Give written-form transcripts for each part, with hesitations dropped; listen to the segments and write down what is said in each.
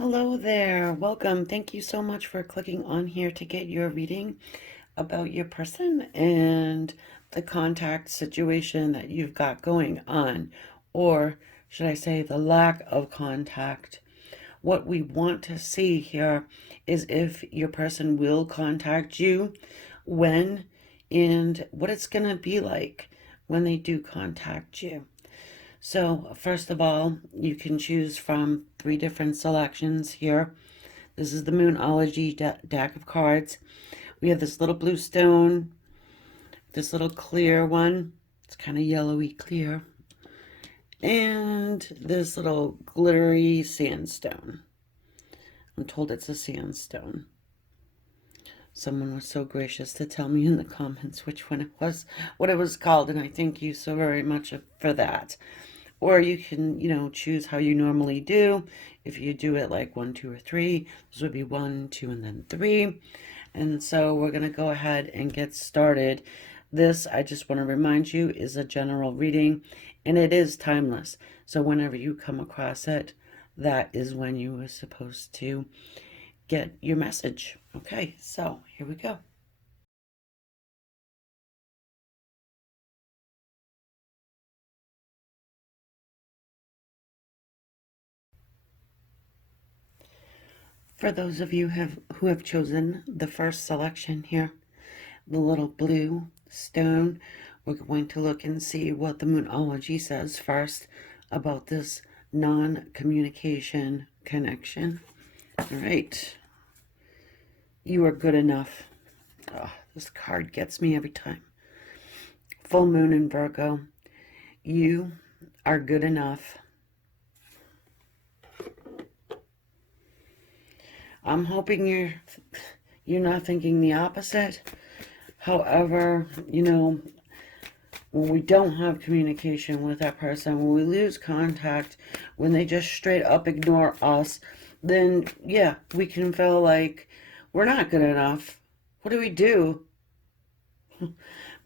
Hello there. Welcome. Thank you so much for clicking on here to get your reading about your person and the contact situation that you've got going on, or should I say the lack of contact. What we want to see here is if your person will contact you, when, and what it's going to be like when they do contact you. So first of all, you can choose from 3 different selections here. This is the Moonology deck of cards. We have this little blue stone, this little clear one. It's kind of yellowy clear. And this little glittery sandstone. I'm told it's a sandstone. Someone was so gracious to tell me in the comments which one it was, what it was called, and I thank you so very much for that. Or you can, choose how you normally do. If you do it like 1, 2, or 3, this would be 1, 2, and then 3. And so we're going to go ahead and get started. This, I just want to remind you, is a general reading, and it is timeless. So whenever you come across it, that is when you were supposed to get your message. Okay, so here we go. For those of you who have chosen the first selection here, the little blue stone, we're going to look and see what the Moonology says first about this non-communication connection. All right. You are good enough. Oh, this card gets me every time. Full moon in Virgo. You are good enough. I'm hoping you're not thinking the opposite. However, when we don't have communication with that person, when we lose contact, when they just straight up ignore us, then yeah, we can feel like we're not good enough. What do we do?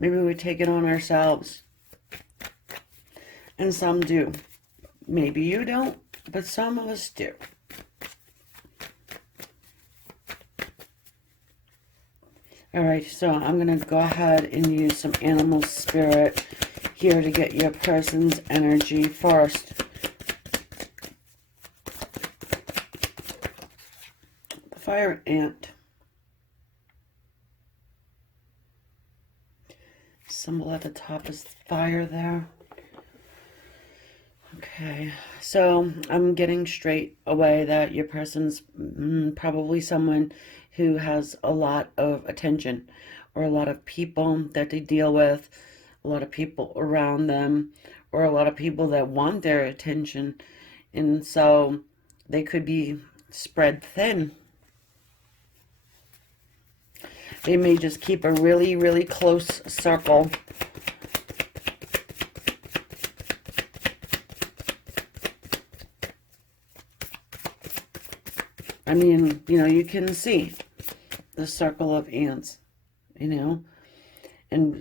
Maybe we take it on ourselves. And some do. Maybe you don't, but some of us do. All right, so I'm going to go ahead and use some animal spirit here to get your person's energy first. The fire ant. Symbol at the top is fire there. Okay, so I'm getting straight away that your person's probably someone who has a lot of attention, or a lot of people that they deal with, a lot of people around them, or a lot of people that want their attention. And so they could be spread thin. They may just keep a really, really close circle. I mean, you can see the circle of ants, and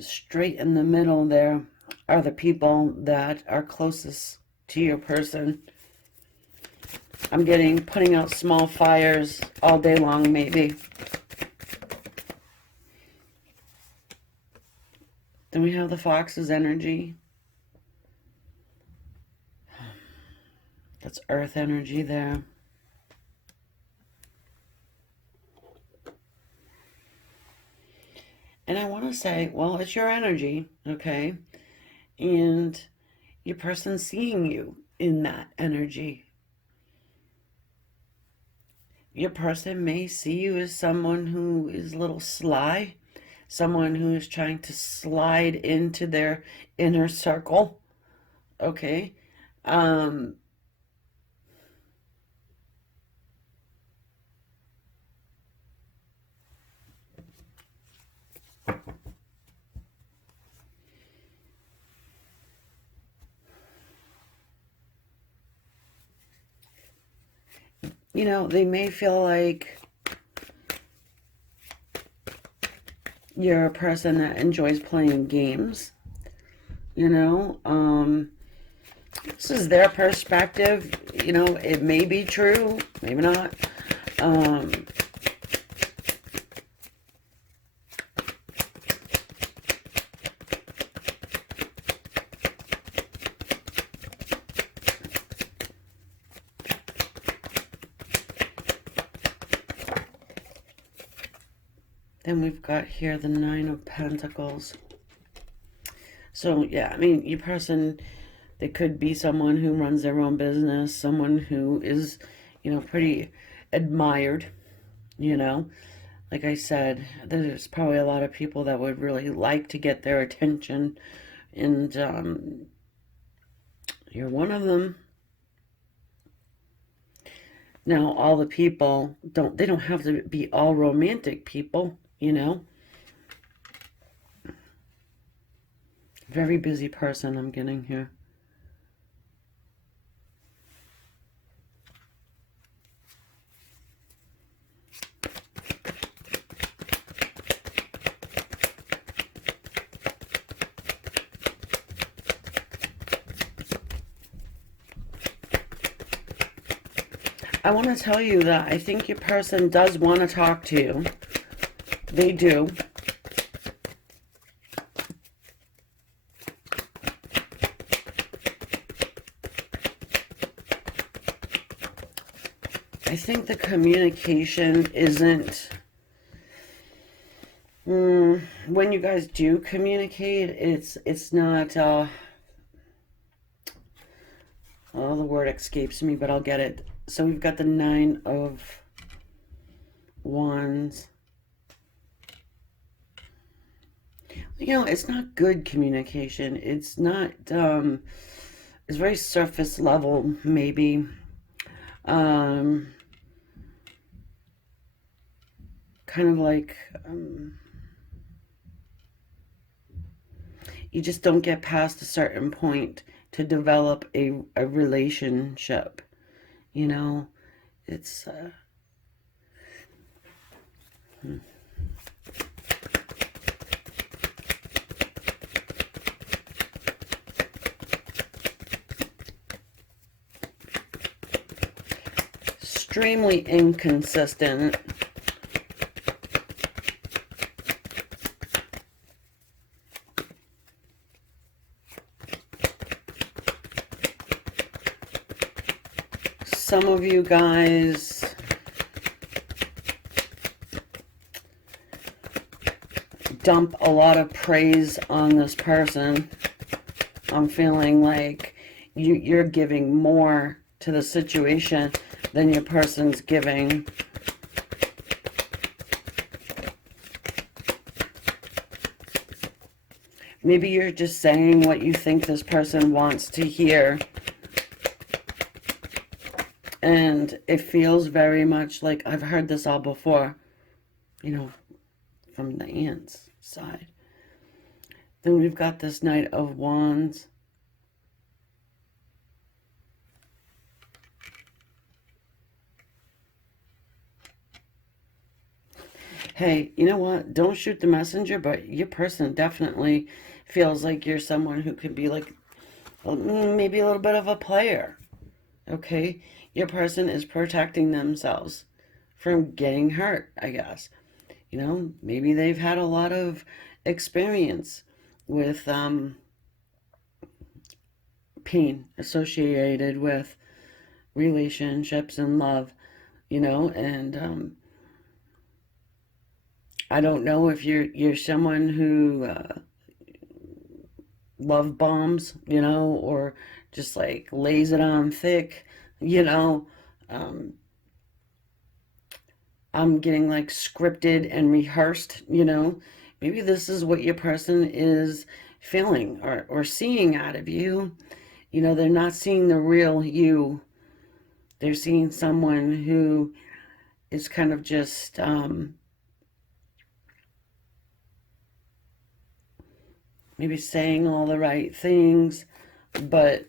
straight in the middle there are the people that are closest to your person. I'm getting putting out small fires all day long, maybe. Then we have the fox's energy. That's earth energy there. And I want to say, well, it's your energy, okay? And your person's seeing you in that energy. Your person may see you as someone who is a little sly, someone who is trying to slide into their inner circle, okay? They may feel like you're a person that enjoys playing games, This is their perspective. You know, it may be true, maybe not. Then we've got here the Nine of Pentacles. So, yeah, I mean, your person, they could be someone who runs their own business, someone who is, you know, pretty admired, you know. Like I said, there's probably a lot of people that would really like to get their attention, and you're one of them. Now, all the people they don't have to be all romantic people, you know. Very busy person I'm getting here. I want to tell you that I think your person does want to talk to you. They do. I think the communication isn't... when you guys do communicate, it's not... oh, the word escapes me, but I'll get it. So we've got the Nine of Wands. You know, it's not good communication. It's not... it's very surface level, maybe. Kind of like, you just don't get past a certain point to develop a relationship, you know. It's extremely inconsistent. Some of you guys dump a lot of praise on this person. I'm feeling like you're giving more to the situation than your person's giving. Maybe you're just saying what you think this person wants to hear. And it feels very much like I've heard this all before, you know, from the aunt's side. Then we've got this Knight of Wands. Hey, you know what? Don't shoot the messenger, but your person definitely feels like you're someone who could be like maybe a little bit of a player. Okay? Your person is protecting themselves from getting hurt, I guess. You know, maybe they've had a lot of experience with pain associated with relationships and love, you know, and I don't know if you're someone who love bombs, you know, or just like lays it on thick, you know. I'm getting like scripted and rehearsed, you know. Maybe this is what your person is feeling or seeing out of you. You know, they're not seeing the real you. They're seeing someone who is kind of just maybe saying all the right things, but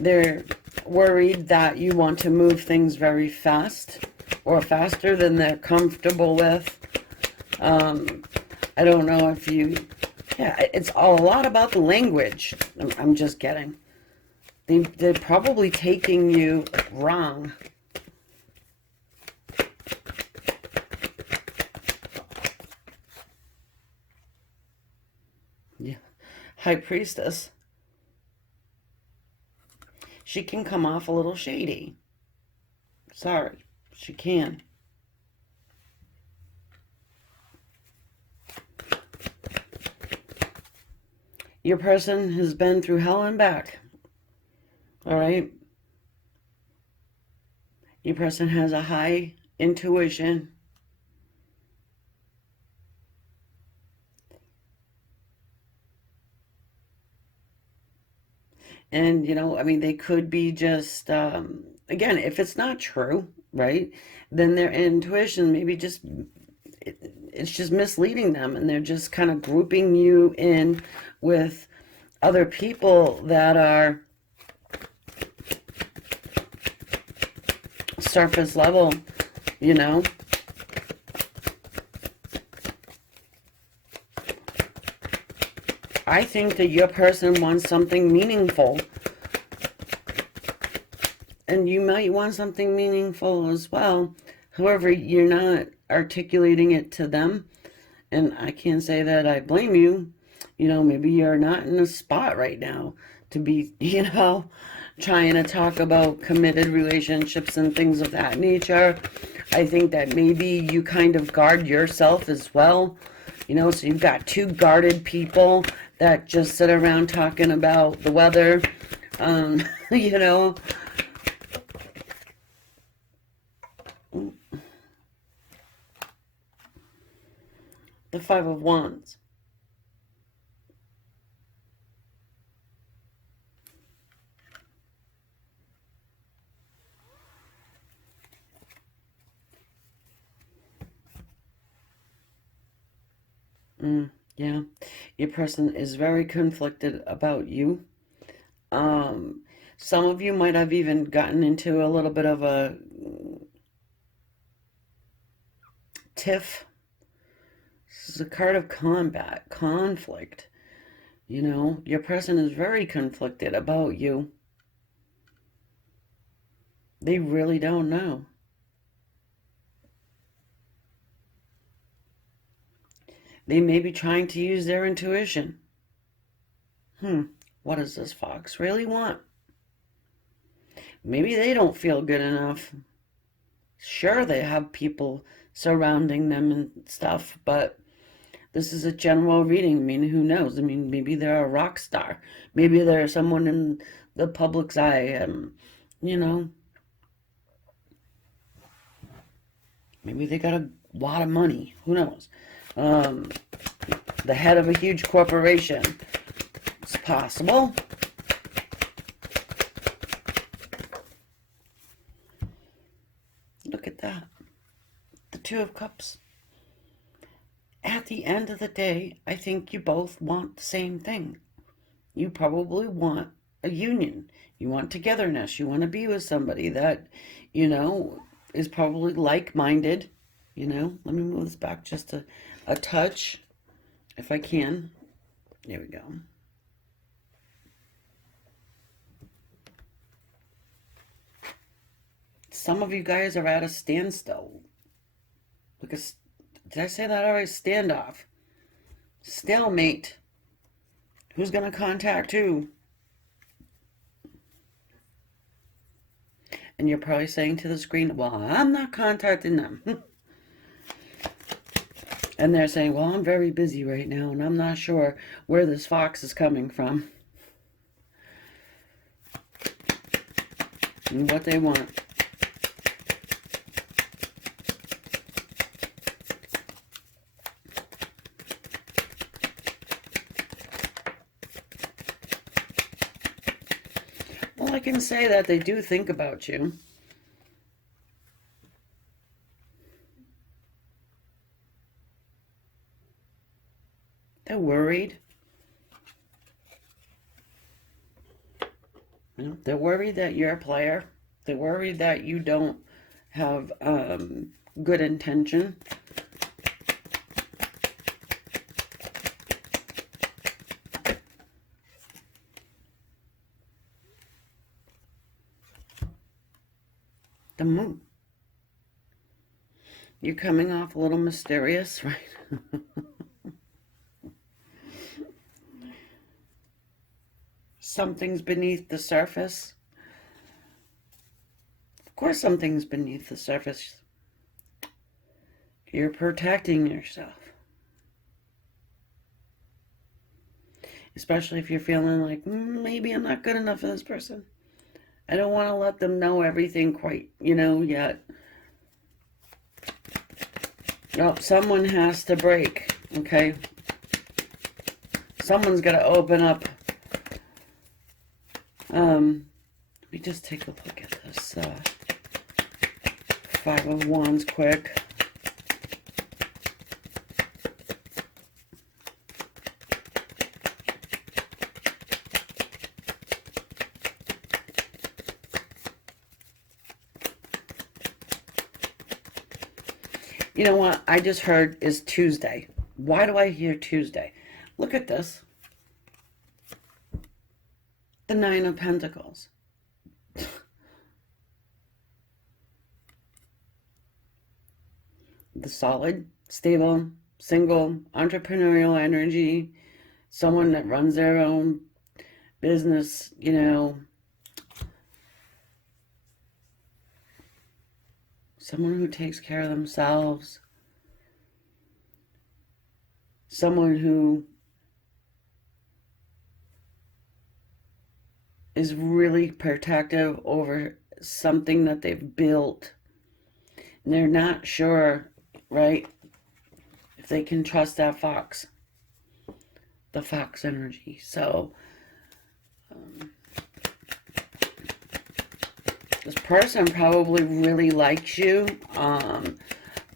they're worried that you want to move things very fast or faster than they're comfortable with. I don't know if you, yeah, it's a lot about the language. I'm just getting. They're probably taking you wrong. Yeah. High Priestess. She can come off a little shady. Sorry, she can. Your person has been through hell and back. All right? Your person has a high intuition. And, you know, I mean, they could be just, again, if it's not true, right, then their intuition maybe just, it's just misleading them, and they're just kind of grouping you in with other people that are surface level, you know. I think that your person wants something meaningful, and you might want something meaningful as well. However, you're not articulating it to them, and I can't say that I blame you. You know, maybe you're not in a spot right now to be, you know, trying to talk about committed relationships and things of that nature. I think that maybe you kind of guard yourself as well. You know, so you've got two guarded people that just sit around talking about the weather. You know, the Five of Wands. Yeah, your person is very conflicted about you. Um, some of you might have even gotten into a little bit of a tiff. This is a card of combat, conflict. You know, your person is very conflicted about you. They really don't know. They may be trying to use their intuition. What does this fox really want? Maybe they don't feel good enough. Sure, they have people surrounding them and stuff, but this is a general reading. I mean, who knows? I mean, maybe they're a rock star. Maybe they're someone in the public's eye. You know, maybe they got a lot of money. Who knows? Um, the head of a huge corporation. It's possible. Look at that. The Two of Cups. At the end of the day, I think you both want the same thing. You probably want a union. You want togetherness. You want to be with somebody that, you know, is probably like-minded. You know, let me move this back just a touch, if I can. There we go. Some of you guys are at a standstill. Because, did I say that already? Standoff. Stalemate. Who's going to contact who? And you're probably saying to the screen, well, I'm not contacting them. And they're saying, well, I'm very busy right now, and I'm not sure where this fox is coming from and what they want. Well, I can say that they do think about you. They're worried. You know, they're worried that you're a player. They're worried that you don't have good intention. The Moon. You're coming off a little mysterious, right? Something's beneath the surface. Of course something's beneath the surface. You're protecting yourself. Especially if you're feeling like, maybe I'm not good enough for this person. I don't want to let them know everything quite, yet. Oh, someone has to break, okay? Someone's got to open up. Let me just take a look at this Five of Wands quick. You know what I just heard is Tuesday. Why do I hear Tuesday? Look at this. The Nine of Pentacles. The solid, stable, single, entrepreneurial energy. Someone that runs their own business, someone who takes care of themselves, someone who is really protective over something that they've built. And they're not sure, right, if they can trust that fox, the fox energy. So, this person probably really likes you,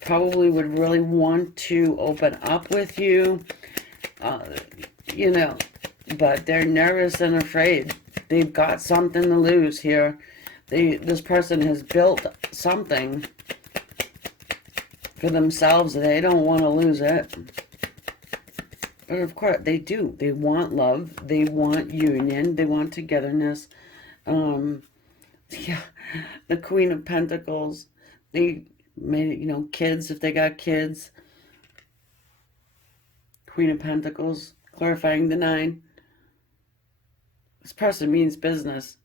probably would really want to open up with you, but they're nervous and afraid. They've got something to lose here. This person has built something for themselves. They don't want to lose it. But of course, they do. They want love. They want union. They want togetherness. Yeah, the Queen of Pentacles. They made, kids, if they got kids. Queen of Pentacles, clarifying the 9. This person means business.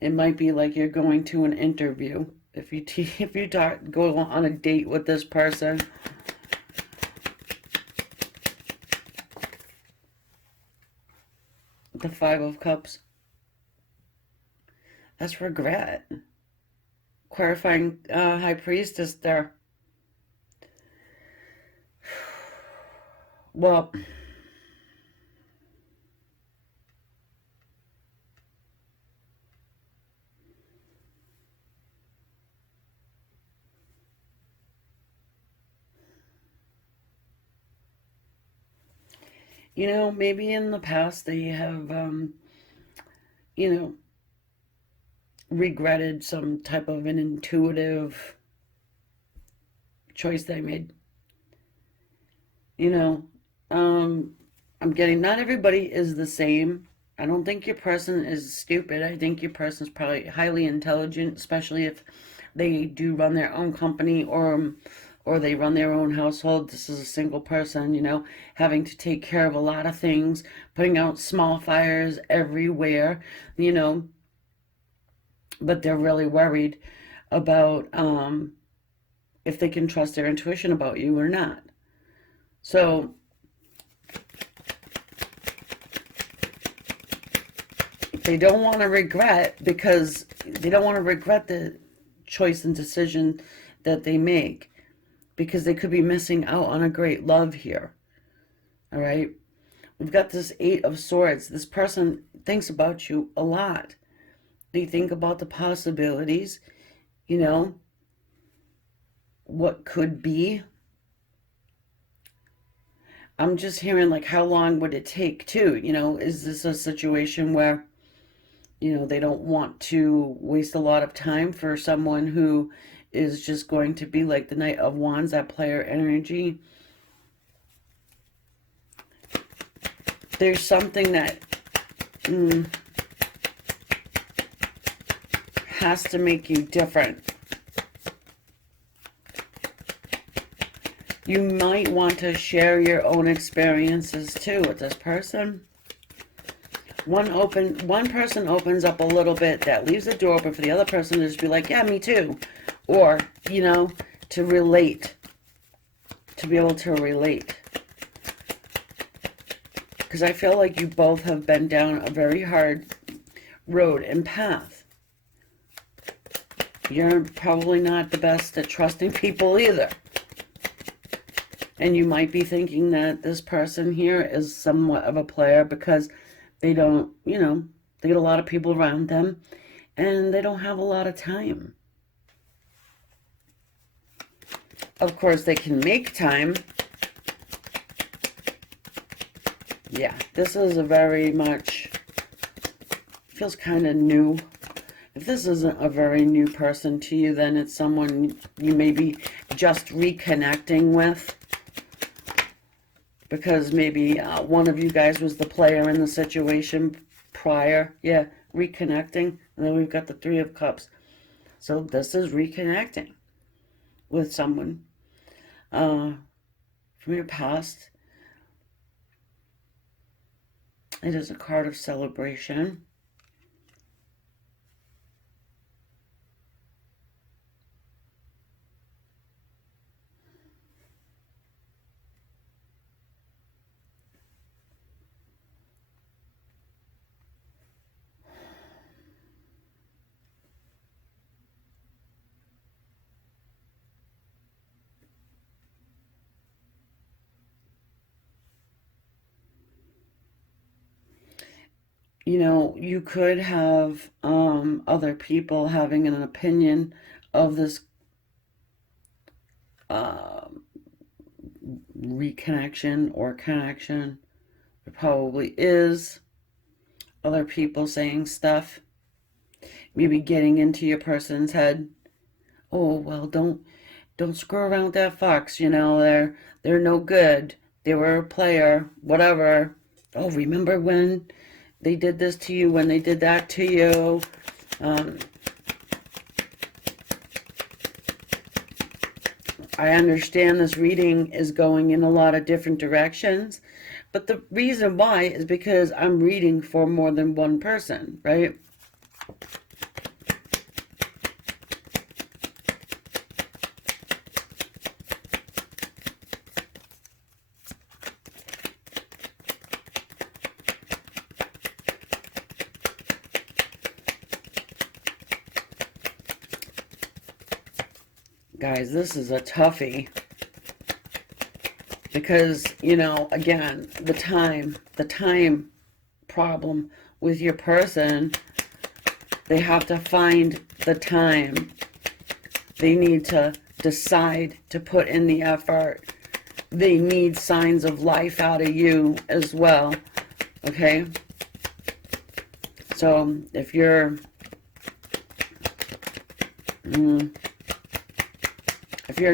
It might be like you're going to an interview. If you go on a date with this person. The Five of Cups. That's regret. Clarifying High Priestess there. Well, maybe in the past they have, regretted some type of an intuitive choice they made. I'm getting, not everybody is the same. I don't think your person is stupid. I think your person is probably highly intelligent, especially if they do run their own company or they run their own household. This is a single person, having to take care of a lot of things, putting out small fires everywhere, but they're really worried about if they can trust their intuition about you or not. So they don't want to regret, because they don't want to regret the choice and decision that they make, because they could be missing out on a great love here. All right. We've got this 8 of Swords. This person thinks about you a lot. They think about the possibilities, what could be. I'm just hearing like, how long would it take too? Is this a situation where, they don't want to waste a lot of time for someone who is just going to be like the Knight of Wands, that player energy? There's something that has to make you different. You might want to share your own experiences too with this person. One person opens up a little bit, that leaves the door open for the other person to just be like, yeah, me too. Or, you know, to relate. To be able to relate. Because I feel like you both have been down a very hard road and path. You're probably not the best at trusting people either. And you might be thinking that this person here is somewhat of a player because they don't, you know, they get a lot of people around them and they don't have a lot of time. Of course, they can make time. Yeah, this is a very much, feels kind of new. If this isn't a very new person to you, then it's someone you may be just reconnecting with. Because maybe one of you guys was the player in the situation prior. Yeah, reconnecting. And then we've got the Three of Cups. So this is reconnecting with someone from your past. It is a card of celebration. You know, you could have other people having an opinion of this reconnection or connection. There probably is other people saying stuff, maybe getting into your person's head. Oh, well, don't screw around with that fox, you know, they're no good. They were a player, whatever. Oh, remember when they did this to you, when they did that to you? I understand this reading is going in a lot of different directions, but the reason why is because I'm reading for more than one person, right? Guys, this is a toughie. Because, you know, again, the time problem with your person, they have to find the time. They need to decide to put in the effort. They need signs of life out of you as well. Okay? So, if you're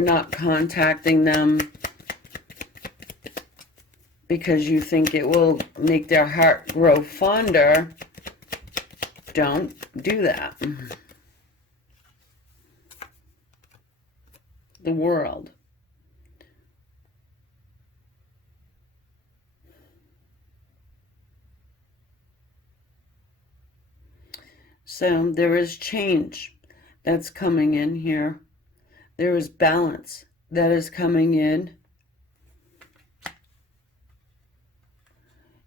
not contacting them because you think it will make their heart grow fonder, don't do that. The World. So there is change that's coming in here. There is balance that is coming in.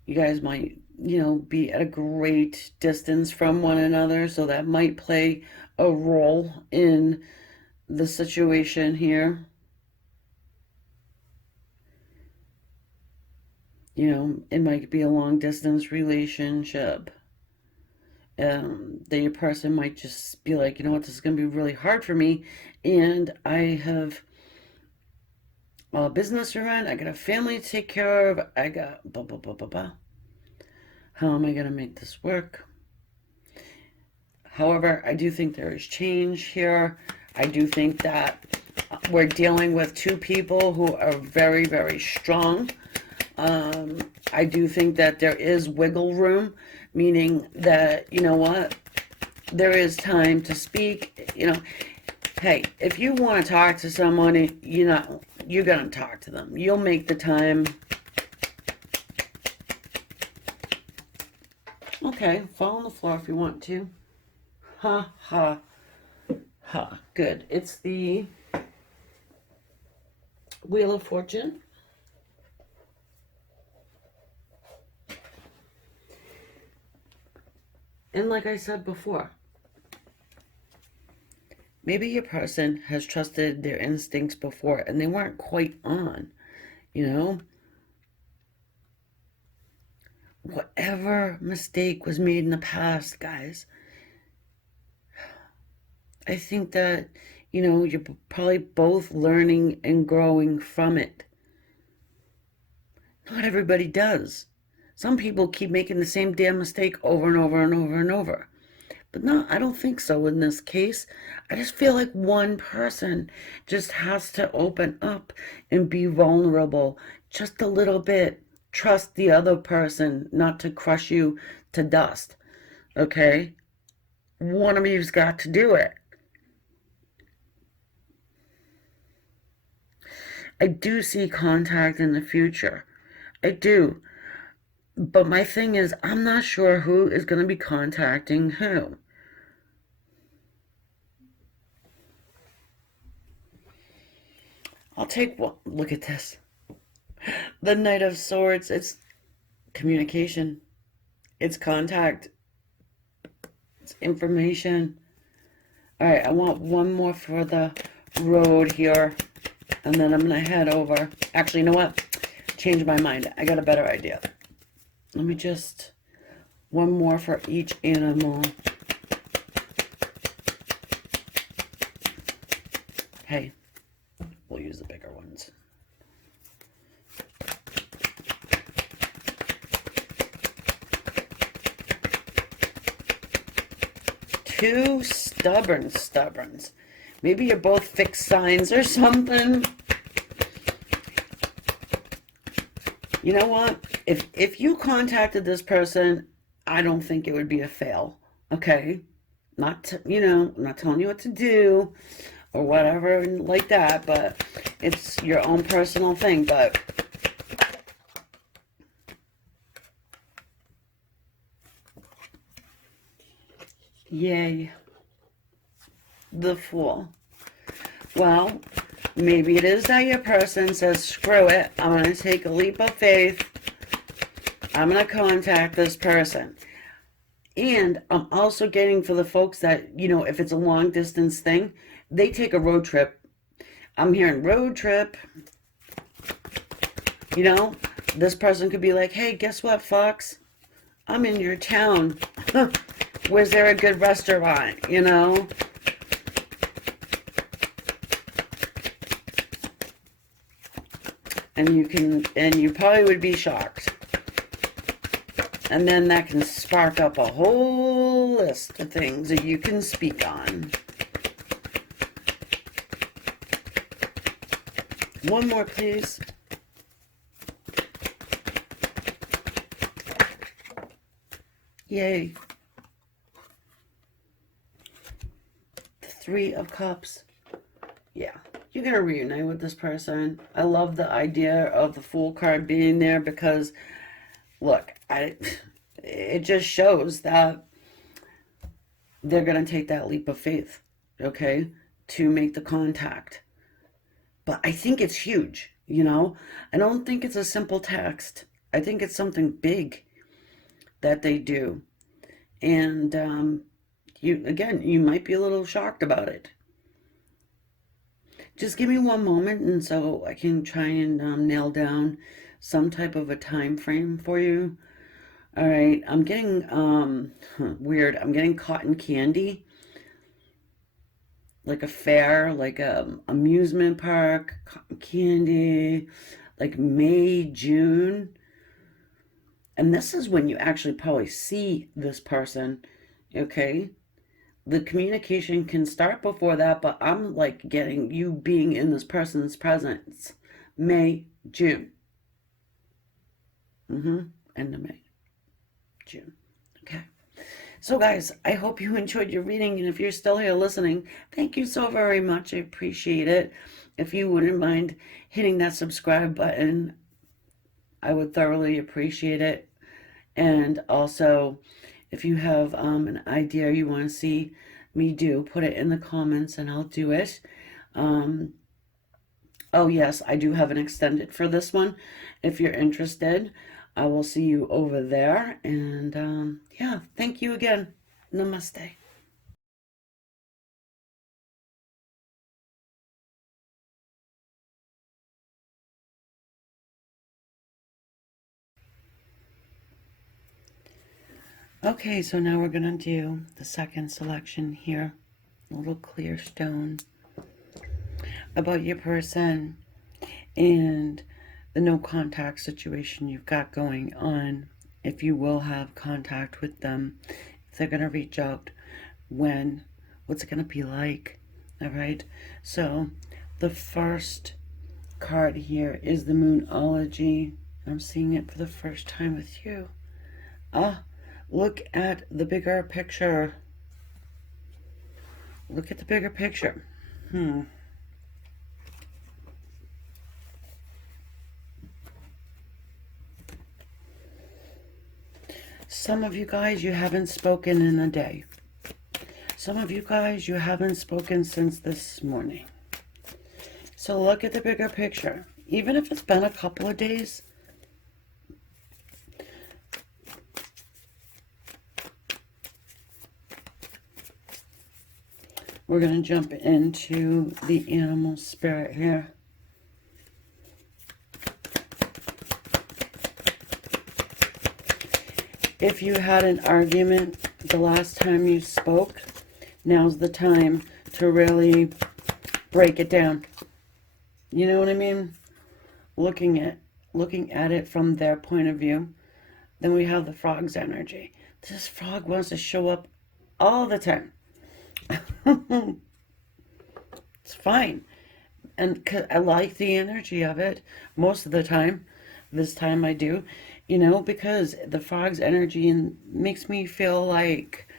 You guys might, you know, be at a great distance from one another, so that might play a role in the situation here. You know, it might be a long distance relationship. Your person might just be like, you know what, this is going to be really hard for me, and I have a business to run, I got a family to take care of, I got blah, blah, blah, blah, blah. How am I going to make this work? However, I do think there is change here. I do think that we're dealing with two people who are very, very strong. I do think that there is wiggle room. meaning that, you know what, there is time to speak. Hey, if you want to talk to someone, you're going to talk to them. You'll make the time. Okay, fall on the floor if you want to. Ha, ha, ha. Good. It's the Wheel of Fortune. And like I said before, maybe your person has trusted their instincts before and they weren't quite on, you know? Whatever mistake was made in the past, guys, I think that, you're probably both learning and growing from it. Not everybody does. Some people keep making the same damn mistake over and over and over and over. But no, I don't think so in this case. I just feel like one person just has to open up and be vulnerable just a little bit. Trust the other person not to crush you to dust. Okay? One of you's got to do it. I do see contact in the future. I do. But my thing is, I'm not sure who is going to be contacting who. I'll take one. Look at this. The Knight of Swords. It's communication. It's contact. It's information. All right, I want one more for the road here. And then I'm going to head over. Actually, you know what? Change my mind. I got a better idea. Let me just... One more for each animal. Hey, we'll use the bigger ones. Two stubborns. Maybe you're both fixed signs or something. You know what? If you contacted this person, I don't think it would be a fail. Okay? I'm not telling you what to do or whatever like that, but it's your own personal thing. But yay. The Fool. Well, maybe it is that your person says, screw it, I'm going to take a leap of faith. I'm going to contact this person. And I'm also getting for the folks that, if it's a long distance thing, they take a road trip. I'm hearing road trip. This person could be like, hey, guess what, Fox? I'm in your town. Where's there a good restaurant, And you probably would be shocked. And then that can spark up a whole list of things that you can speak on. One more, please. Yay. The Three of Cups. Yeah. You're going to reunite with this person. I love the idea of the Fool card being there because, look, it just shows that they're going to take that leap of faith, okay, to make the contact. But I think it's huge, I don't think it's a simple text. I think it's something big that they do. And you might be a little shocked about it. Just give me one moment and so I can try and nail down some type of a time frame for you. All right, I'm getting weird. I'm getting cotton candy, like a fair, like a amusement park, cotton candy, like May, June. And this is when you actually probably see this person, okay? The communication can start before that, but I'm like getting you being in this person's presence. May, June. End of May, June. Okay. So guys, I hope you enjoyed your reading, and if you're still here listening, thank you so very much. I appreciate it. If you wouldn't mind hitting that subscribe button, I would thoroughly appreciate it. And also, if you have an idea you want to see me do, put it in the comments and I'll do it. Oh yes, I do have an extended for this one. If you're interested, I will see you over there. And yeah, thank you again. Namaste. Okay, so now we're going to do the second selection here. A little clear stone about your person and the no contact situation you've got going on. If you will have contact with them, if they're going to reach out, when, what's it going to be like? All right. So the first card here is the Moonology. I'm seeing it for the first time with you. Look at the bigger picture. Look at the bigger picture. Some of you guys, you haven't spoken in a day. Some of you guys, you haven't spoken since this morning. So look at the bigger picture. Even if it's been a couple of days, we're going to jump into the animal spirit here. If you had an argument the last time you spoke, now's the time to really break it down. You know what I mean? Looking at it from their point of view. Then we have the frog's energy. This frog wants to show up all the time. It's fine. And I like the energy of it most of the time. This time I do, you know, because the frog's energy makes me feel like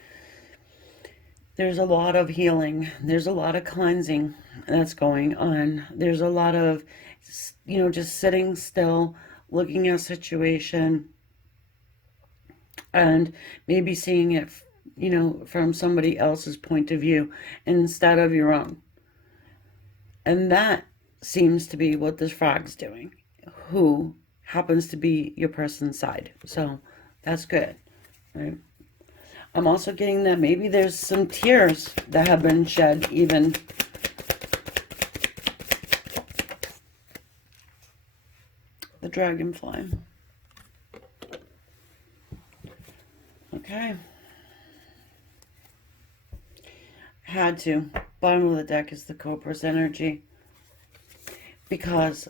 there's a lot of healing. There's a lot of cleansing that's going on. There's a lot of, you know, just sitting still, looking at a situation and maybe seeing it, you know, from somebody else's point of view instead of your own. And that seems to be what this frog's doing, who happens to be your person's side. So that's good, right? I'm also getting that maybe there's some tears that have been shed even. The dragonfly. Okay. Had to. Bottom of the deck is the Cobra's energy. Because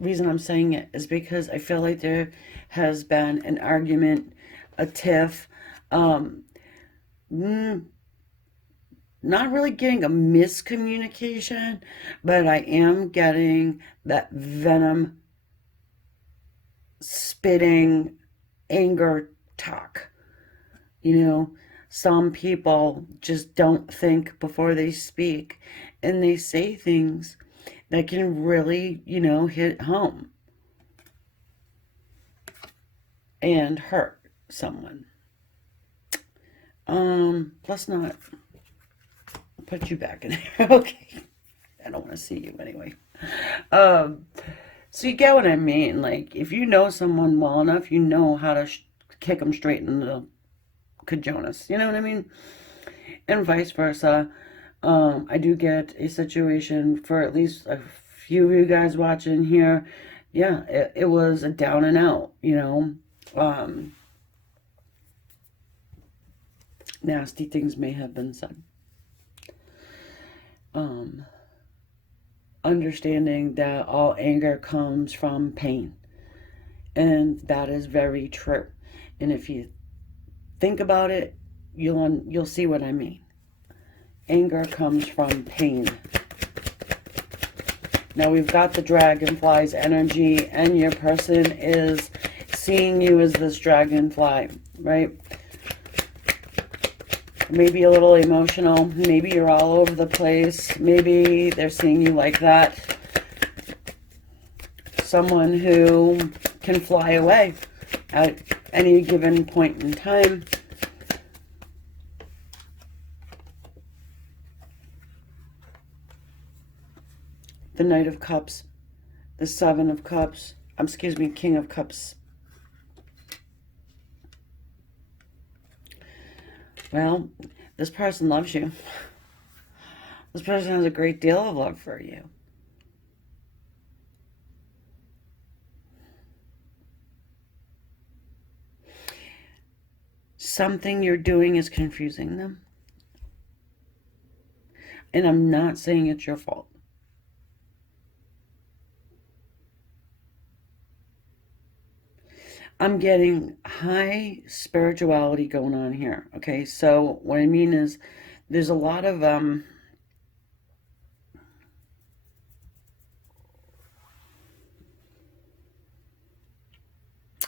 reason I'm saying it is because I feel like there has been an argument, a tiff, not really getting a miscommunication, but I am getting that venom spitting anger talk. You know, some people just don't think before they speak, and they say things that can really, you know, hit home and hurt someone. Let's not put you back in there. Okay. I don't want to see you anyway. So you get what I mean. Like, if you know someone well enough, you know how to kick them straight in the cajonas. You know what I mean? And vice versa. I do get a situation for at least a few of you guys watching here. Yeah, it was a down and out, you know. Nasty things may have been said. Understanding that all anger comes from pain. And that is very true. And if you think about it, you'll see what I mean. Anger comes from pain. Now we've got the dragonfly's energy, and your person is seeing you as this dragonfly, right? maybe a little emotional. Maybe you're all over the place. Maybe they're seeing you like that. Someone who can fly away at any given point in time. The Knight of Cups, the Seven of Cups, excuse me, King of Cups. Well, this person loves you. This person has a great deal of love for you. Something you're doing is confusing them. And I'm not saying it's your fault. I'm getting high spirituality going on here. Okay, so what I mean is there's a lot of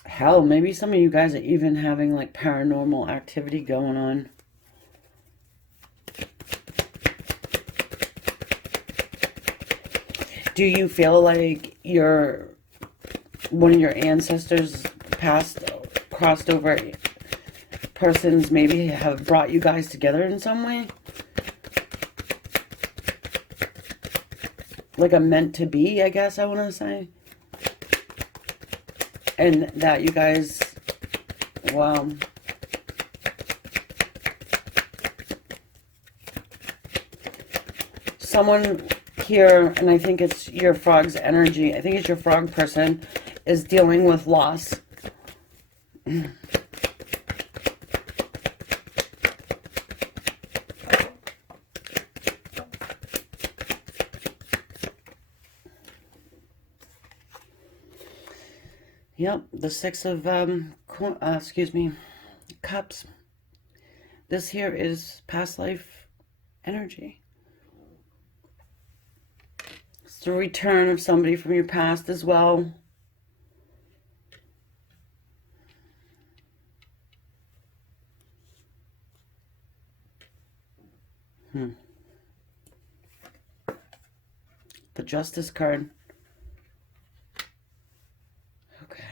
hell, maybe some of you guys are even having like paranormal activity going on. Do you feel like one of your ancestors crossed over persons maybe have brought you guys together in some way? Like a meant to be, I guess I want to say. And that you guys, wow. Someone here, and I think it's your frog's energy, I think it's your frog person, is dealing with loss. Yep, the Six of, Cups. This here is past life energy. It's the return of somebody from your past as well. The Justice card. Okay.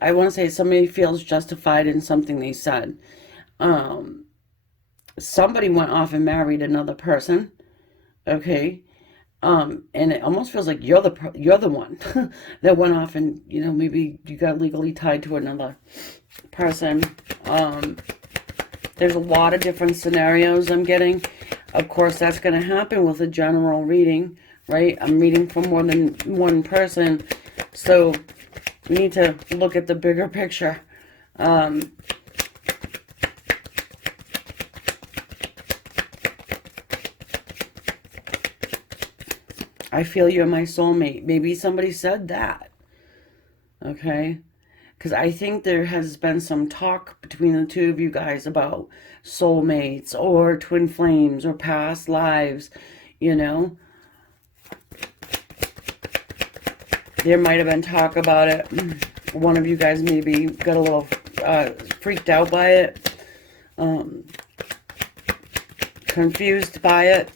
I want to say somebody feels justified in something they said. Somebody went off and married another person, okay? And it almost feels like you're the one that went off and, maybe you got legally tied to another person. There's a lot of different scenarios I'm getting. Of course, that's going to happen with a general reading, right? I'm reading from more than one person, so we need to look at the bigger picture. I feel you're my soulmate. Maybe somebody said that, okay? Because I think there has been some talk between the two of you guys about soulmates or twin flames or past lives, There might have been talk about it. One of you guys maybe got a little freaked out by it, confused by it.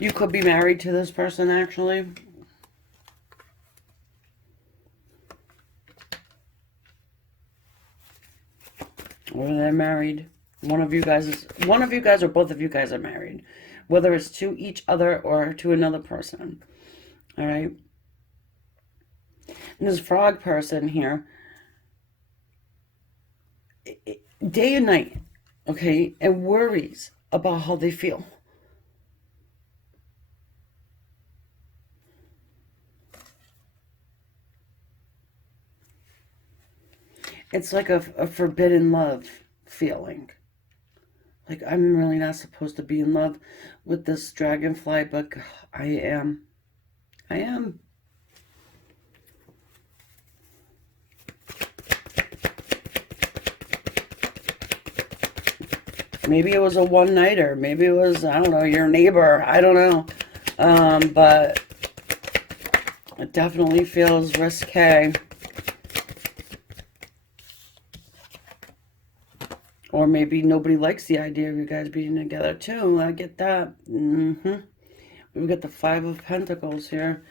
You could be married to this person, actually. Or they're married. One of you guys or both of you guys are married. Whether it's to each other or to another person. All right? And this frog person here, day and night, okay, and worries about how they feel. It's like a forbidden love feeling. Like, I'm really not supposed to be in love with this dragonfly, but I am. I am. Maybe it was a one-nighter. Maybe it was, I don't know, your neighbor. I don't know. But it definitely feels risque. Or maybe nobody likes the idea of you guys being together too. I get that. We've got the Five of Pentacles here.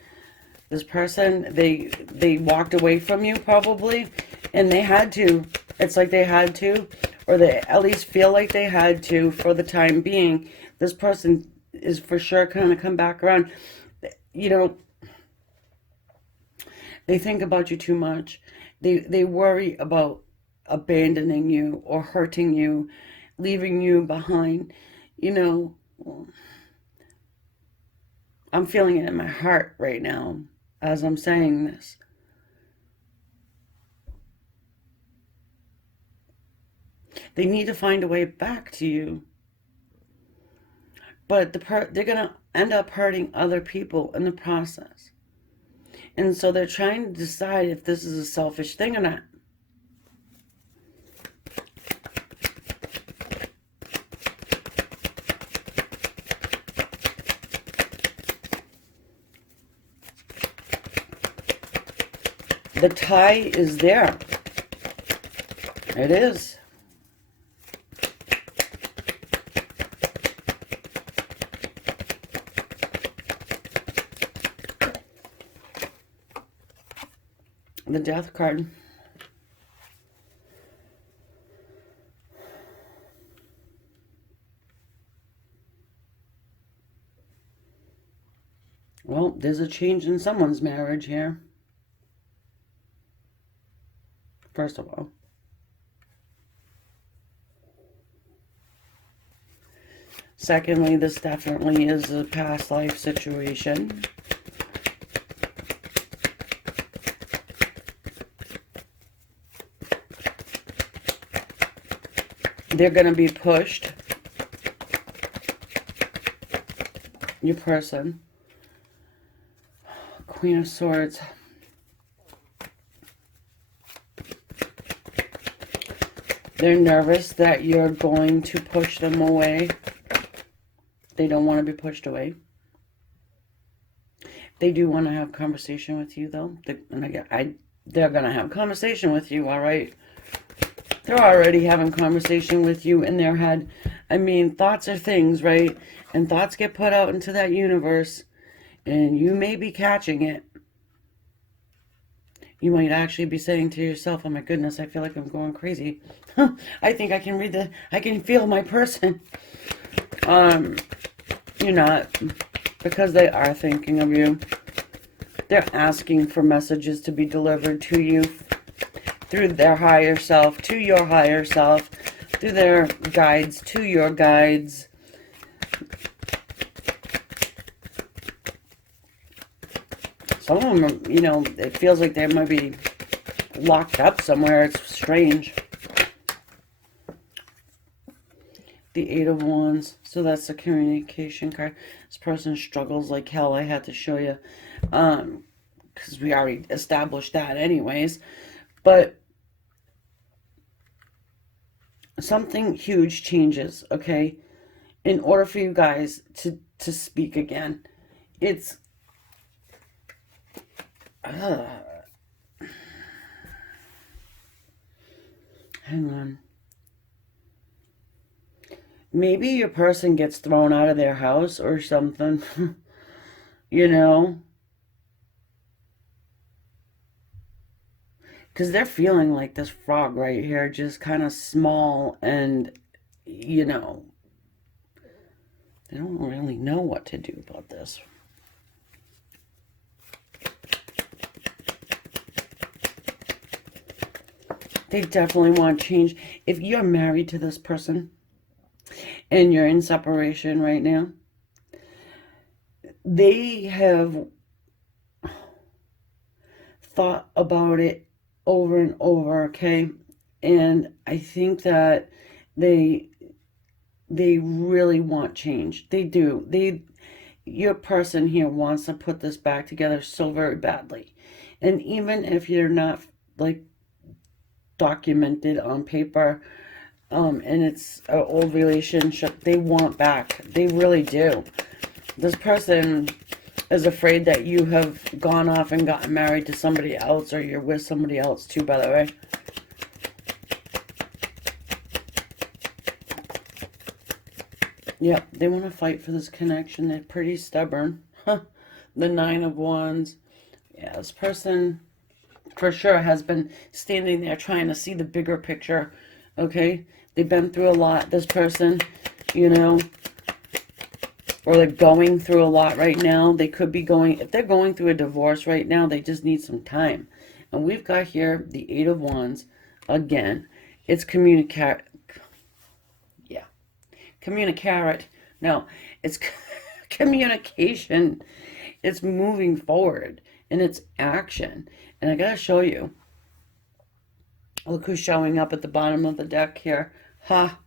This person, they walked away from you probably, and they had to. It's like they had to, or they at least feel like they had to for the time being. This person is for sure going to come back around. You know, they think about you too much. They worry about abandoning you or hurting you, leaving you behind. You know, I'm feeling it in my heart right now as I'm saying this. They need to find a way back to you. But they're going to end up hurting other people in the process. And so they're trying to decide if this is a selfish thing or not. The tie is there. It is. The Death card. Well, there's a change in someone's marriage here. First of all. Secondly, this definitely is a past life situation. They're going to be pushed. Your person. Queen of Swords. They're nervous that you're going to push them away. They don't want to be pushed away. They do want to have conversation with you, though. They're going to have conversation with you, all right? They're already having conversation with you in their head. I mean, thoughts are things, right? And thoughts get put out into that universe, and you may be catching it. You might actually be saying to yourself, oh my goodness, I feel like I'm going crazy. I think I can I can feel my person. You're not, because they are thinking of you. They're asking for messages to be delivered to you through their higher self, to your higher self, through their guides, to your guides. Some of them, you know, it feels like they might be locked up somewhere. It's strange. The Eight of Wands. So that's the communication card. This person struggles like hell. I had to show you. Because we already established that anyways. But something huge changes, okay? In order for you guys to speak again. It's... hang on. Maybe your person gets thrown out of their house or something. You know? Because they're feeling like this frog right here, just kind of small and, you know, they don't really know what to do about this. They definitely want change. If you're married to this person and you're in separation right now, they have thought about it over and over, okay? And I think that they they really want change. They do. Your person here wants to put this back together so very badly. And even if you're not like documented on paper, and it's an old relationship, they want back. They really do. This person is afraid that you have gone off and gotten married to somebody else, or you're with somebody else too, by the way. Yep, they want to fight for this connection. They're pretty stubborn. The Nine of Wands. Yeah, this person for sure has been standing there trying to see the bigger picture. Okay? They've been through a lot, this person, you know, or they're going through a lot right now. They could be going, if they're going through a divorce right now, they just need some time. And we've got here the Eight of Wands. Again, it's yeah, communicate. No, it's communication. It's moving forward and it's action. And I gotta show you. Look who's showing up at the bottom of the deck here. Ha!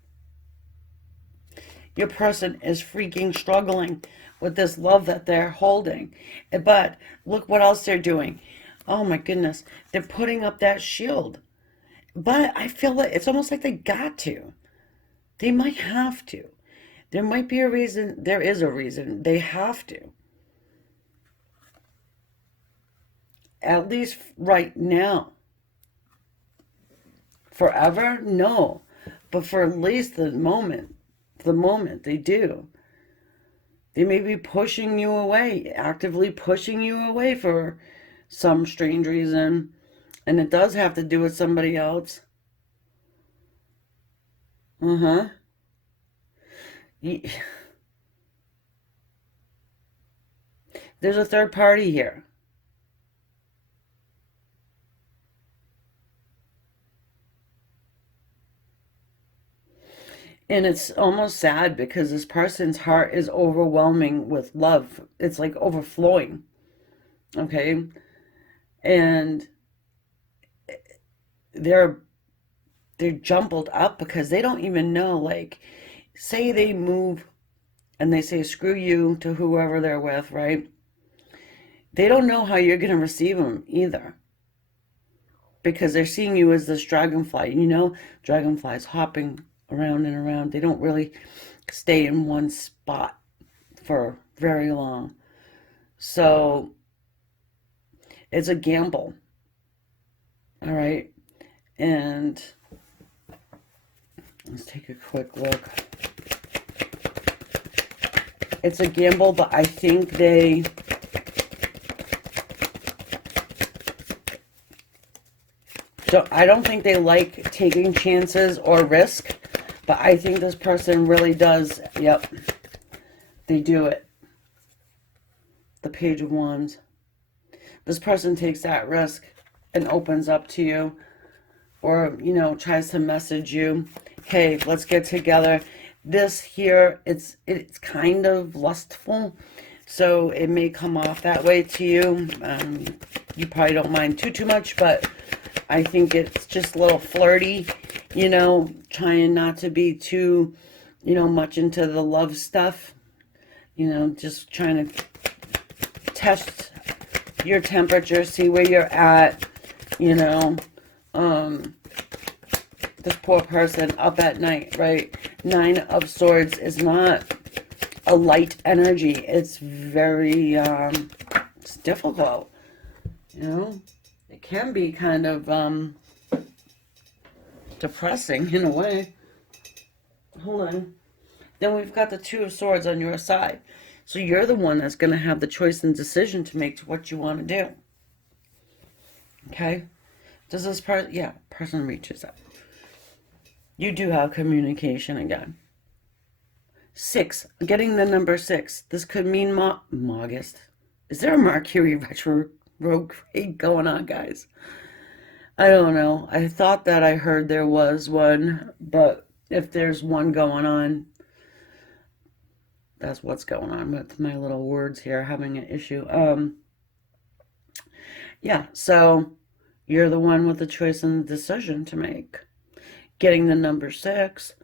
Your person is freaking struggling with this love that they're holding. But look what else they're doing. Oh my goodness. They're putting up that shield. But I feel that it's almost like they got to. They might have to. There might be a reason. There is a reason. They have to. At least right now. Forever? No. But for at least the moment they do. They may be pushing you away, actively pushing you away for some strange reason. And it does have to do with somebody else. Uh-huh. There's a third party here. And it's almost sad because this person's heart is overwhelming with love. It's like overflowing. Okay? And they're they're jumbled up because they don't even know, like, say they move and they say screw you to whoever they're with, right? They don't know how you're going to receive them either because they're seeing you as this dragonfly. You know, dragonflies hopping around and around. They don't really stay in one spot for very long. So it's a gamble. All right. And let's take a quick look. It's a gamble, but I think I don't think they like taking chances or risk, but I think this person really does. Yep, they do it. The Page of Wands. This person takes that risk and opens up to you, or, you know, tries to message you, hey, let's get together. This here, it's kind of lustful, so it may come off that way to you. You probably don't mind too much, but I think it's just a little flirty, you know, trying not to be too, you know, much into the love stuff, you know, just trying to test your temperature, see where you're at, you know. This poor person up at night, right? Nine of Swords is not a light energy. It's very, it's difficult, you know. It can be kind of depressing in a way. Hold on. Then we've got the Two of Swords on your side. So you're the one that's going to have the choice and decision to make to what you want to do. Okay? Does this person, yeah, person reaches out. You do have communication again. 6, getting the number 6. This could mean August. Is there a Mercury retrograde going on, guys? I don't know. I thought that I heard there was one, but if there's one going on, that's what's going on with my little words here, having an issue. Yeah, so you're the one with the choice and the decision to make. Getting the number 6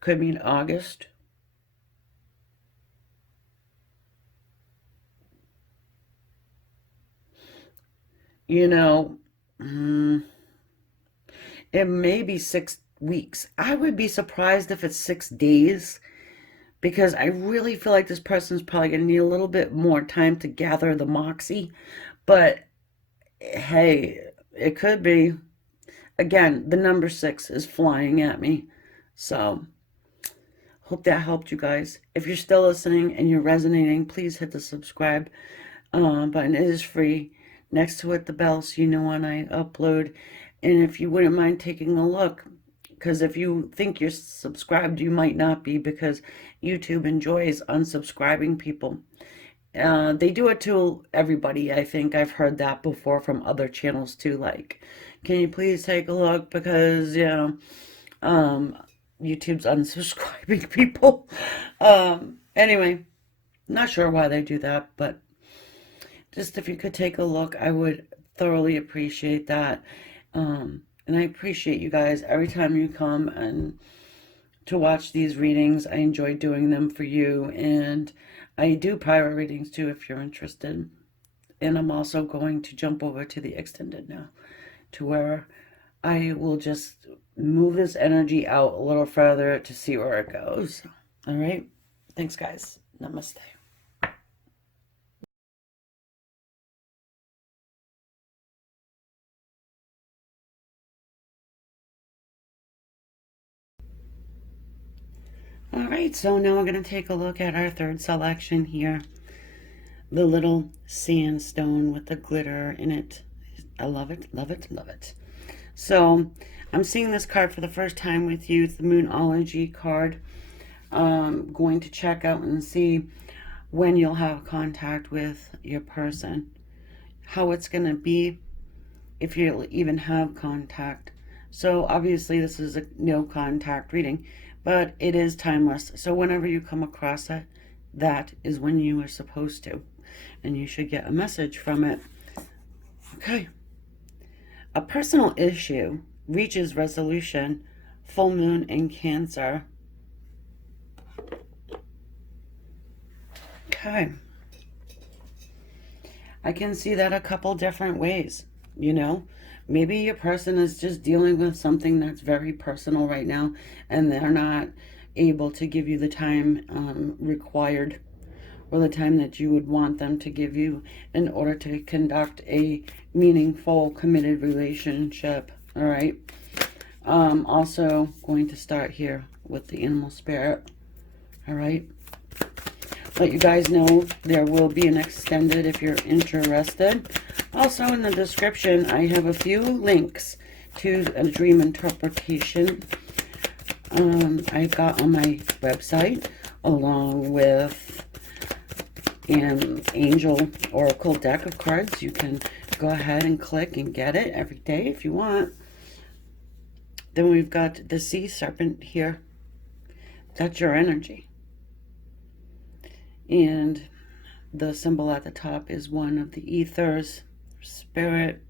could mean August. You know, mm, it may be 6 weeks. I would be surprised if it's 6 days because I really feel like this person's probably going to need a little bit more time to gather the moxie. But hey, it could be. Again, the number 6 is flying at me. So, hope that helped you guys. If you're still listening and you're resonating, please hit the subscribe button. It is free. Next to it, the bell, so you know when I upload. And if you wouldn't mind taking a look, because if you think you're subscribed, you might not be, because YouTube enjoys unsubscribing people. They do it to everybody. I think I've heard that before from other channels too. Like, can you please take a look, because um, YouTube's unsubscribing people. Anyway, not sure why they do that, but just if you could take a look, I would thoroughly appreciate that. And I appreciate you guys every time you come and to watch these readings. I enjoy doing them for you, and I do private readings too if you're interested. And I'm also going to jump over to the extended now, to where I will just move this energy out a little further to see where it goes. All right. Thanks, guys. Namaste. All right, so now we're going to take a look at our third selection here. The little sandstone with the glitter in it. I love it, love it, love it. So I'm seeing this card for the first time with you. It's the Moonology card. Going to check out and see when you'll have contact with your person. How it's going to be, if you'll even have contact. So obviously this is a no contact reading, but it is timeless. So whenever you come across it, that is when you are supposed to. And you should get a message from it. Okay. A personal issue reaches resolution. Full moon in Cancer. Okay. I can see that a couple different ways, you know. Maybe your person is just dealing with something that's very personal right now, and they're not able to give you the time required, or the time that you would want them to give you in order to conduct a meaningful, committed relationship. All right. Also going to start here with the animal spirit. All right. Let you guys know there will be an extended if you're interested. Also in the description, I have a few links to a dream interpretation I've got on my website, along with an angel oracle deck of cards. You can go ahead and click and get it every day if you want. Then we've got the sea serpent here. That's your energy. And the symbol at the top is one of the ethers, spirit.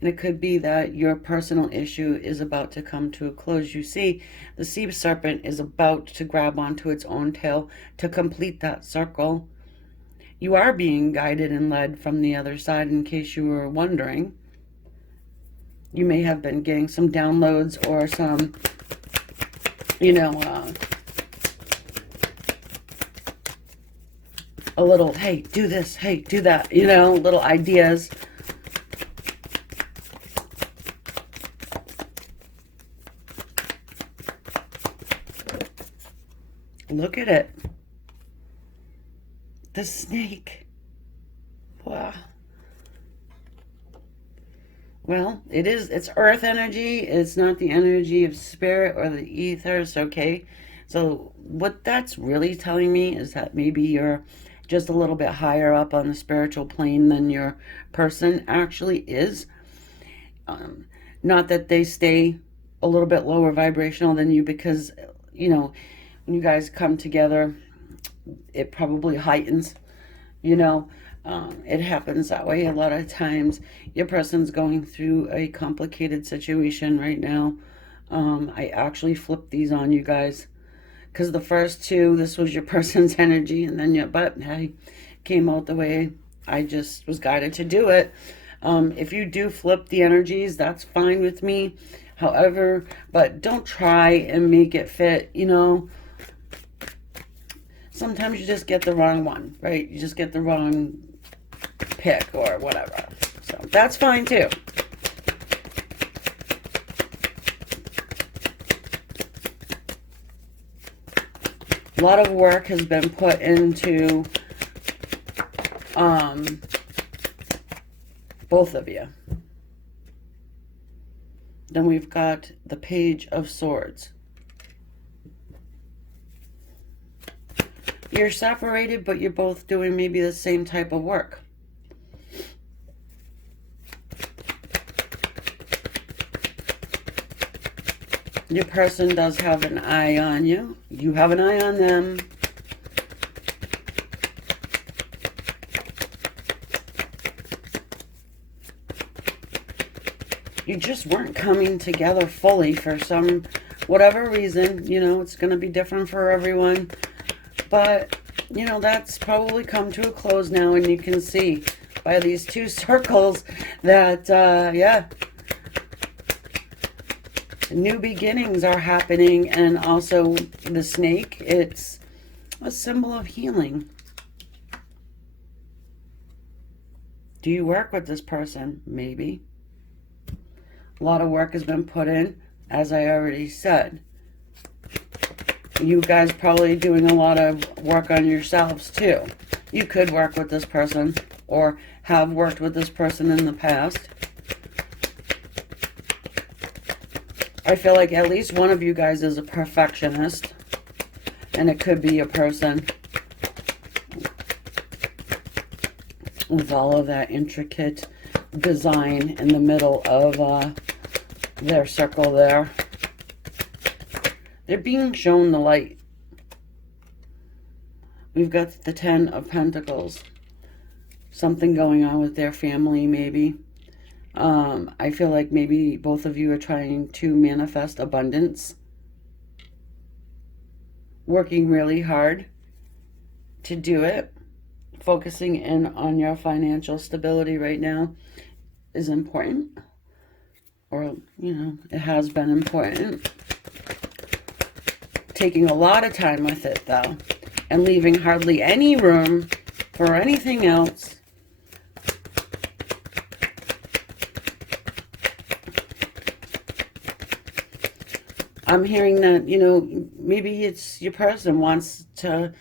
And it could be that your personal issue is about to come to a close. You see, the sea serpent is about to grab onto its own tail to complete that circle. You are being guided and led from the other side, in case you were wondering. You may have been getting some downloads or some, a little, hey, do this, hey, do that, little ideas. Look at it. The snake. Wow. Well, it's earth energy. It's not the energy of spirit or the ethers, okay? So what that's really telling me is that maybe you're just a little bit higher up on the spiritual plane than your person actually is. Not that they stay a little bit lower vibrational than you, because, when you guys come together, it probably heightens, it happens that way a lot of times. Your person's going through a complicated situation right now. I actually flipped these on you guys because the first two, this was your person's energy, and then but hey, came out the way I just was guided to do it. If you do flip the energies, that's fine with me. However, but don't try and make it fit, sometimes you just get the wrong one, right? You just get the wrong pick or whatever. So that's fine too. A lot of work has been put into both of you. Then we've got the Page of Swords. You're separated, but you're both doing maybe the same type of work. Your person does have an eye on you. You have an eye on them. You just weren't coming together fully for some, whatever reason. It's going to be different for everyone. But, that's probably come to a close now, and you can see by these two circles that, yeah, new beginnings are happening. And also the snake, it's a symbol of healing. Do you work with this person? Maybe. A lot of work has been put in, as I already said. You guys probably doing a lot of work on yourselves too. You could work with this person or have worked with this person in the past. I feel like at least one of you guys is a perfectionist, and it could be a person with all of that intricate design in the middle of their circle there. They're being shown the light. We've got the Ten of Pentacles. Something going on with their family, maybe. I feel like maybe both of you are trying to manifest abundance. Working really hard to do it. Focusing in on your financial stability right now is important. Or, it has been important. Taking a lot of time with it, though, and leaving hardly any room for anything else. I'm hearing that, maybe it's your person wants to,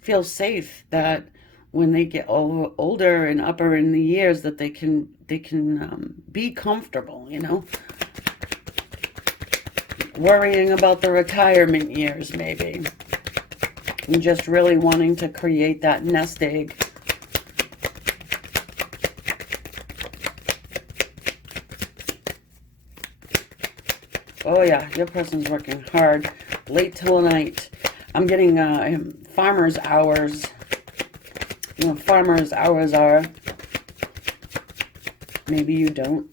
feel safe that when they get older and upper in the years that they can be comfortable, worrying about the retirement years, maybe. And just really wanting to create that nest egg. Oh yeah, your person's working hard, late till night. I'm getting farmer's hours. Farmer's hours are. Maybe you don't.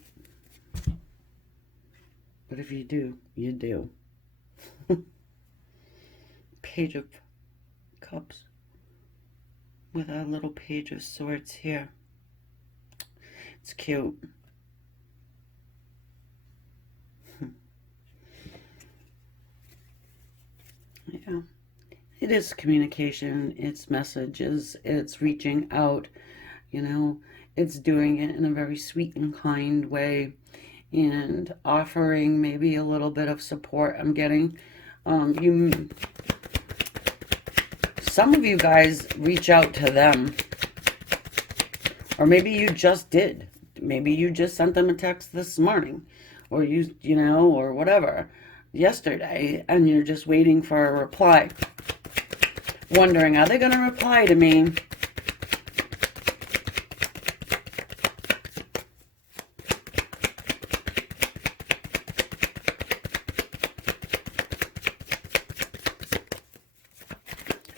But if you do, you do. Page of Cups with our little Page of Swords here. It's cute. Yeah. It is communication, it's messages, it's reaching out, it's doing it in a very sweet and kind way, and offering maybe a little bit of support. I'm getting, some of you guys reach out to them, or maybe you just did. Maybe you just sent them a text this morning, or or whatever, yesterday, and you're just waiting for a reply. Wondering, are they going to reply to me?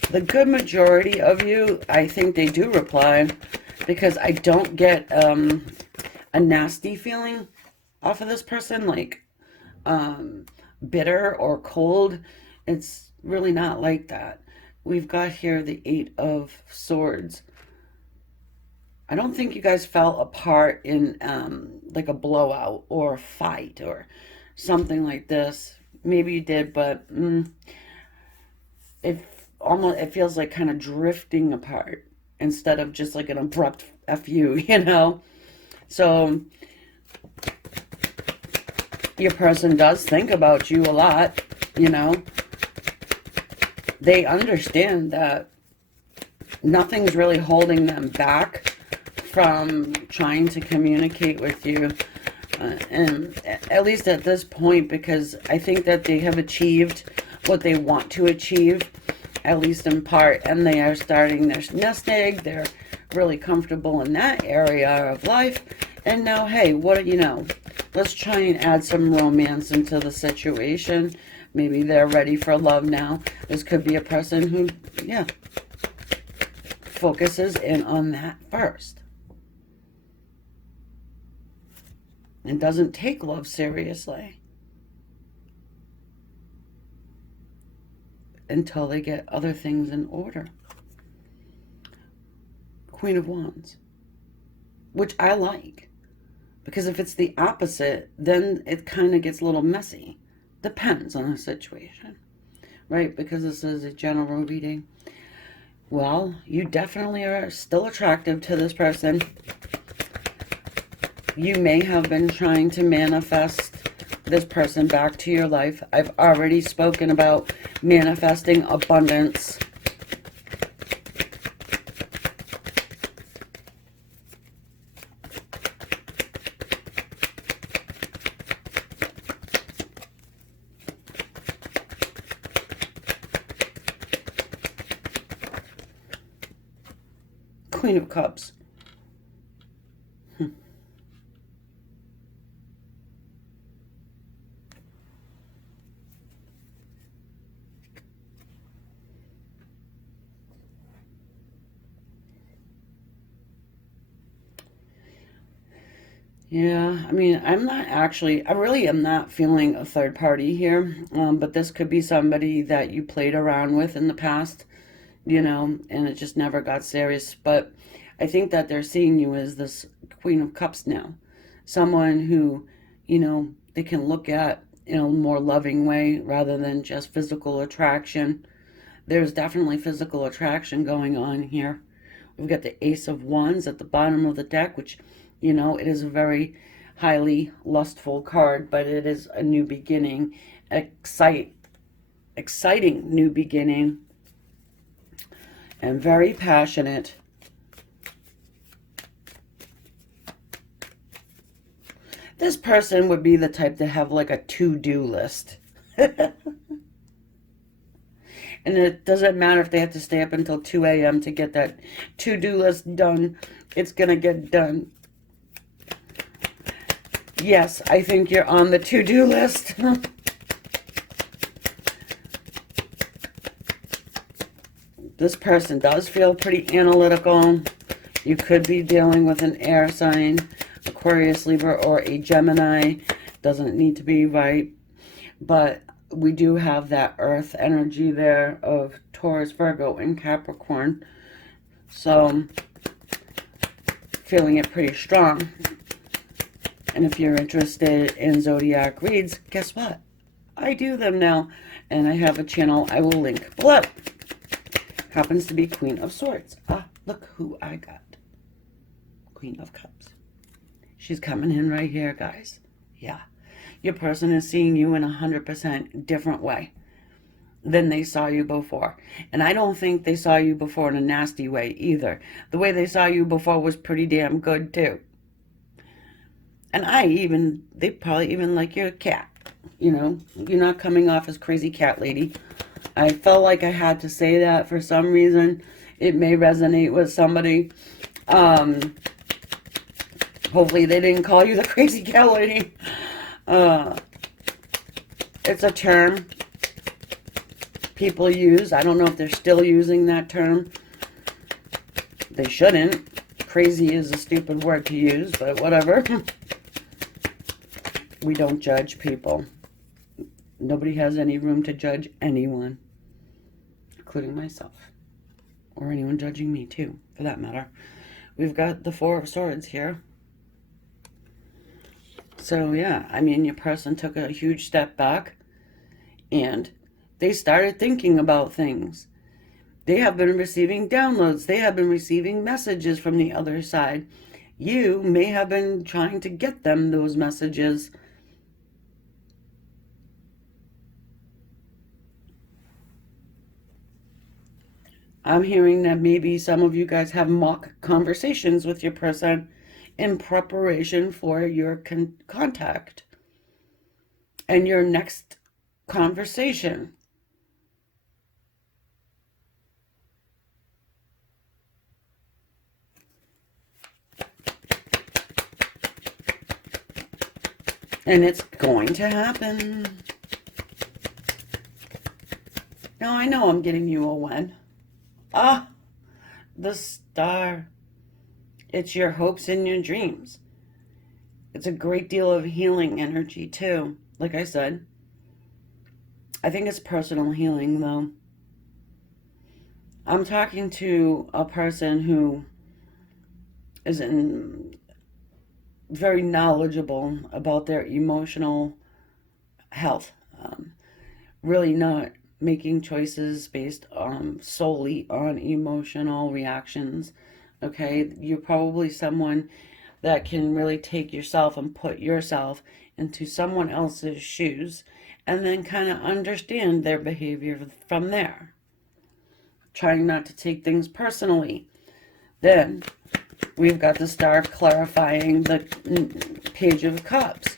The good majority of you, I think they do reply, because I don't get a nasty feeling off of this person. Like, bitter or cold. It's really not like that. We've got here the Eight of Swords. I don't think you guys fell apart in like a blowout or a fight or something like this. Maybe you did, but it almost it feels like kind of drifting apart instead of just like an abrupt fu, you know. So your person does think about you a lot, you know. They understand that nothing's really holding them back from trying to communicate with you, and at least at this point, because I think that they have achieved what they want to achieve, at least in part, and they are starting their nest egg. They're really comfortable in that area of life, and now, hey, what do you know? Let's try and add some romance into the situation. Maybe they're ready for love now. This could be a person who, yeah, focuses in on that first and doesn't take love seriously until they get other things in order. Queen of Wands, which I like, because if it's the opposite, then it kind of gets a little messy. Depends on the situation, right? Because this is a general reading. Well, you definitely are still attractive to this person. You may have been trying to manifest this person back to your life. I've already spoken about manifesting abundance. Queen of Cups. Yeah, I mean, I really am not feeling a third party here, but this could be somebody that you played around with in the past, you know, and it just never got serious. But I think that they're seeing you as this Queen of Cups now. Someone who, you know, they can look at in a more loving way rather than just physical attraction. There's definitely physical attraction going on here. We've got the Ace of Wands at the bottom of the deck, which, you know, it is a very highly lustful card, but it is a new beginning, exciting new beginning, and very passionate. This person would be the type to have like a to-do list. And it doesn't matter if they have to stay up until 2 a.m. to get that to-do list done. It's going to get done. Yes, I think you're on the to-do list. This person does feel pretty analytical. You could be dealing with an air sign, Aquarius, Libra, or a Gemini. Doesn't need to be, right? But we do have that earth energy there of Taurus, Virgo, and Capricorn. So, feeling it pretty strong. And if you're interested in zodiac reads, guess what? I do them now. And I have a channel I will link below. Happens to be Queen of Swords. Ah, look who I got. Queen of Cups. She's coming in right here, guys. Yeah. Your person is seeing you in 100% different way than they saw you before. And I don't think they saw you before in a nasty way either. The way they saw you before was pretty damn good too. And they probably even like your cat. You know, you're not coming off as crazy cat lady. I felt like I had to say that for some reason. It may resonate with somebody. Hopefully they didn't call you the crazy cat lady. It's a term people use. I don't know if they're still using that term. They shouldn't. Crazy is a stupid word to use, but whatever. We don't judge people. Nobody has any room to judge anyone, including myself, or anyone judging me too, for that matter. We've got the Four of Swords here. So yeah, I mean, your person took a huge step back and they started thinking about things. They have been receiving downloads. They have been receiving messages from the other side. You may have been trying to get them those messages. I'm hearing that maybe some of you guys have mock conversations with your person in preparation for your contact and your next conversation. And it's going to happen. Now, I know I'm getting you a when. Ah, the Star. It's your hopes and your dreams. It's a great deal of healing energy, too. Like I said, I think it's personal healing, though. I'm talking to a person who is very knowledgeable about their emotional health. Really not making choices based solely on emotional reactions. Okay, you're probably someone that can really take yourself and put yourself into someone else's shoes and then kind of understand their behavior from there. Trying not to take things personally. Then we've got the Star clarifying the Page of Cups.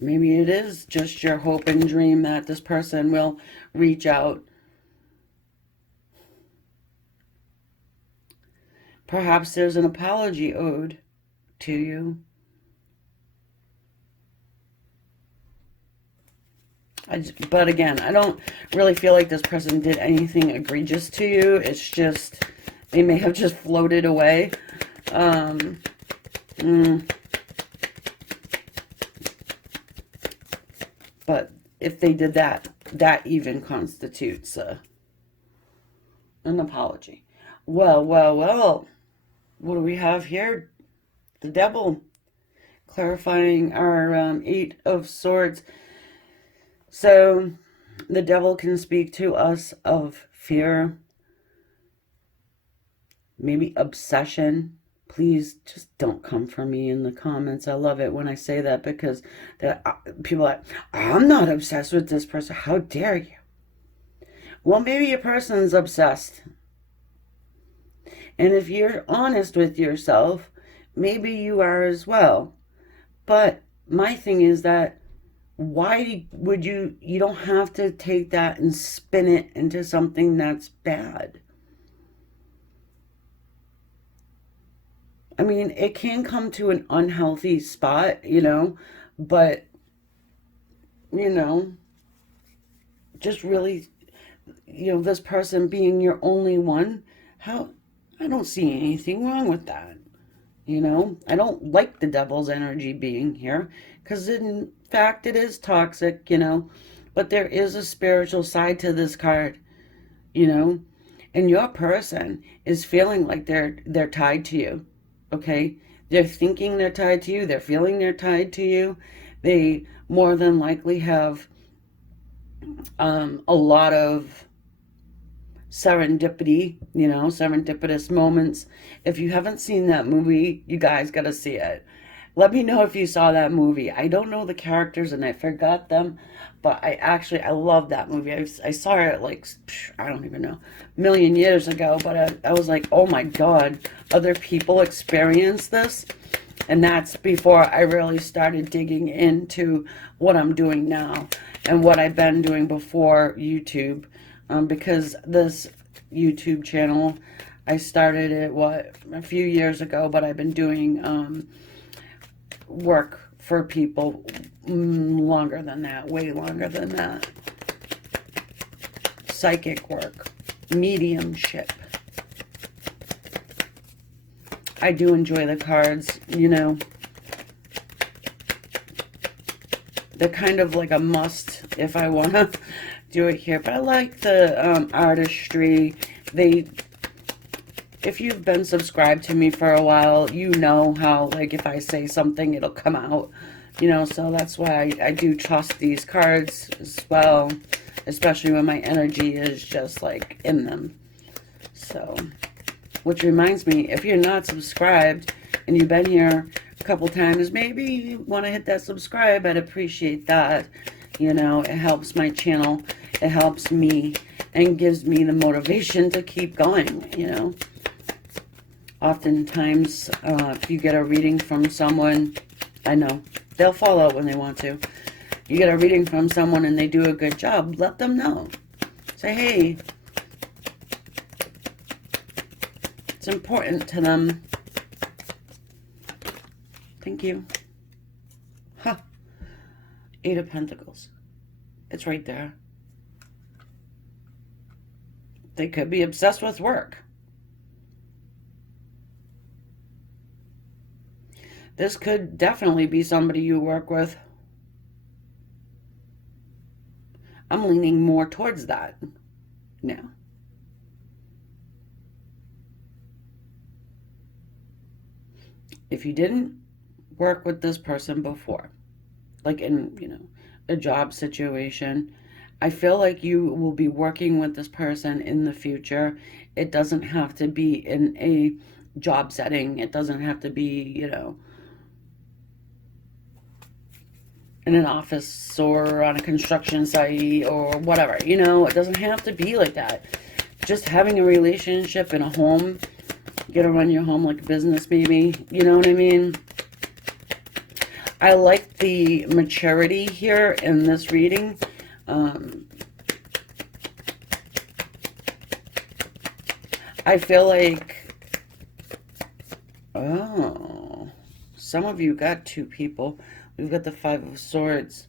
Maybe it is just your hope and dream that this person will reach out. Perhaps there's an apology owed to you. But again, I don't really feel like this person did anything egregious to you. It's just, they may have just floated away. But if they did that, that even constitutes an apology. Well, well, well. What do we have here? The Devil. Clarifying our Eight of Swords. So, the Devil can speak to us of fear, maybe obsession. Please just don't come for me in the comments. I love it when I say that, because people are like, I'm not obsessed with this person. How dare you? Well, maybe your person's obsessed. And if you're honest with yourself, maybe you are as well. But my thing is that why would you don't have to take that and spin it into something that's bad. I mean, it can come to an unhealthy spot, but, just really, this person being your only one, I don't see anything wrong with that. I don't like the Devil's energy being here, because in fact it is toxic, but there is a spiritual side to this card, and your person is feeling like they're tied to you. Okay, they're thinking they're tied to you, they're feeling they're tied to you. They more than likely have a lot of serendipity, serendipitous moments. If you haven't seen that movie, you guys got to see it. Let me know if you saw that movie. I don't know the characters and I forgot them, but I love that movie. I saw it like, I don't even know, a million years ago, but I was like, oh my God, other people experience this? And that's before I really started digging into what I'm doing now and what I've been doing before YouTube. Because this YouTube channel, I started it, a few years ago, but I've been doing work for people longer than that, way longer than that. Psychic work, mediumship. I do enjoy the cards, they're kind of like a must if I want to do it here. But I like the artistry. They, if you've been subscribed to me for a while, you know how, like, if I say something, it'll come out. You know, so that's why I do trust these cards as well, especially when my energy is just, like, in them. So, which reminds me, if you're not subscribed and you've been here a couple times, maybe you want to hit that subscribe. I'd appreciate that. You know, it helps my channel. It helps me and gives me the motivation to keep going, you know. Oftentimes, if you get a reading from someone, I know, they'll fall out when they want to. You get a reading from someone and they do a good job, let them know. Say, hey, it's important to them. Thank you. Huh. 8 of Pentacles. It's right there. They could be obsessed with work. This could definitely be somebody you work with. I'm leaning more towards that now. If you didn't work with this person before, like in, you know, a job situation, I feel like you will be working with this person in the future. It doesn't have to be in a job setting. It doesn't have to be, you know, in an office or on a construction site or whatever. You know, it doesn't have to be like that. Just having a relationship in a home, you gotta run your home like a business, maybe. You know what I mean? I like the maturity here in this reading. I feel like, oh, some of you got 2 people. We've got the 5 of Swords.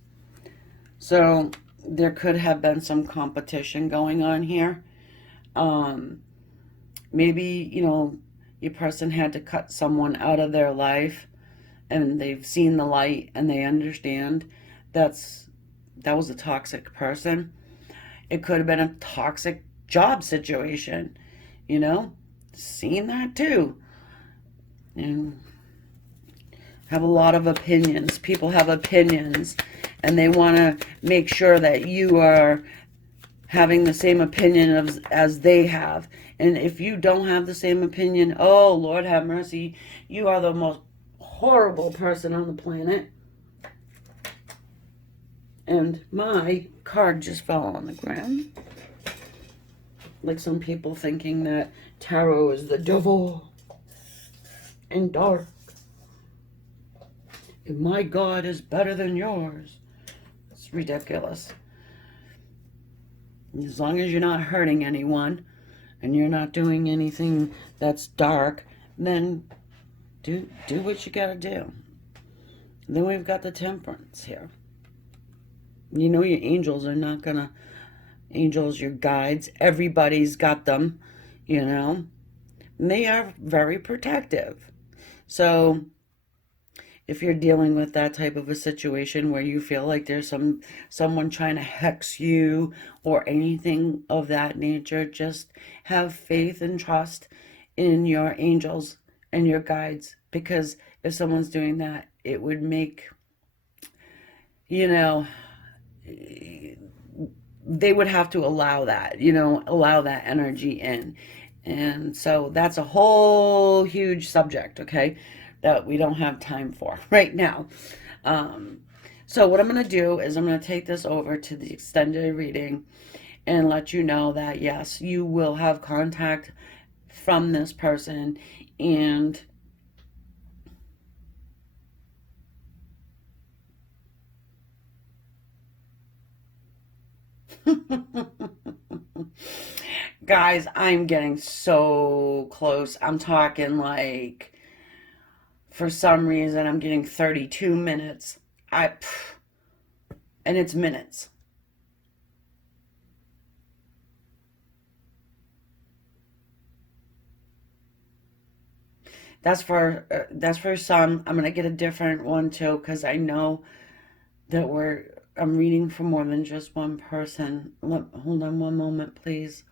So there could have been some competition going on here. Maybe, you know, your person had to cut someone out of their life and they've seen the light and they understand that was a toxic person. It could have been a toxic job situation, you know, seen that too. And have a lot of opinions. People have opinions and they want to make sure that you are having the same opinion as they have. And if you don't have the same opinion, oh, Lord have mercy, you are the most horrible person on the planet. And my card just fell on the ground. Like some people thinking that tarot is the devil and dark. And my God is better than yours. It's ridiculous. As long as you're not hurting anyone and you're not doing anything that's dark, then do what you gotta do. And then we've got the Temperance here. You know your angels are not gonna, angels, your guides, everybody's got them, you know. And they are very protective. So if you're dealing with that type of a situation where you feel like there's someone trying to hex you or anything of that nature, just have faith and trust in your angels and your guides, because if someone's doing that, it would make, you know, they would have to allow that, you know, allow that energy in. And so that's a whole huge subject, okay, that we don't have time for right now. So what I'm going to do is I'm going to take this over to the extended reading and let you know that, yes, you will have contact from this person. And guys, I'm getting so close. I'm talking like, for some reason, I'm getting 32 minutes. And it's minutes. That's for some. I'm gonna get a different one too, because I know that I'm reading for more than just one person. Hold on one moment, please.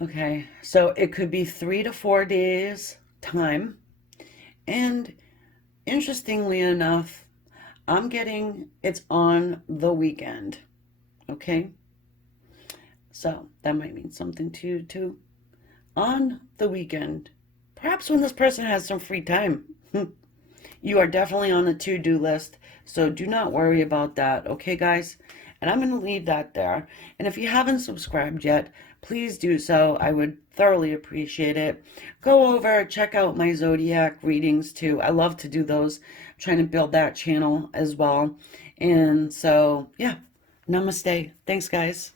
Okay, so it could be 3 to 4 days time. And interestingly enough, I'm getting it's on the weekend. Okay, so that might mean something to you too. On the weekend, perhaps when this person has some free time. You are definitely on the to-do list, so do not worry about that, okay, guys? And I'm going to leave that there. And if you haven't subscribed yet, please do so. I would thoroughly appreciate it. Go over, check out my Zodiac readings too. I love to do those. I'm trying to build that channel as well. And so, yeah, namaste. Thanks, guys.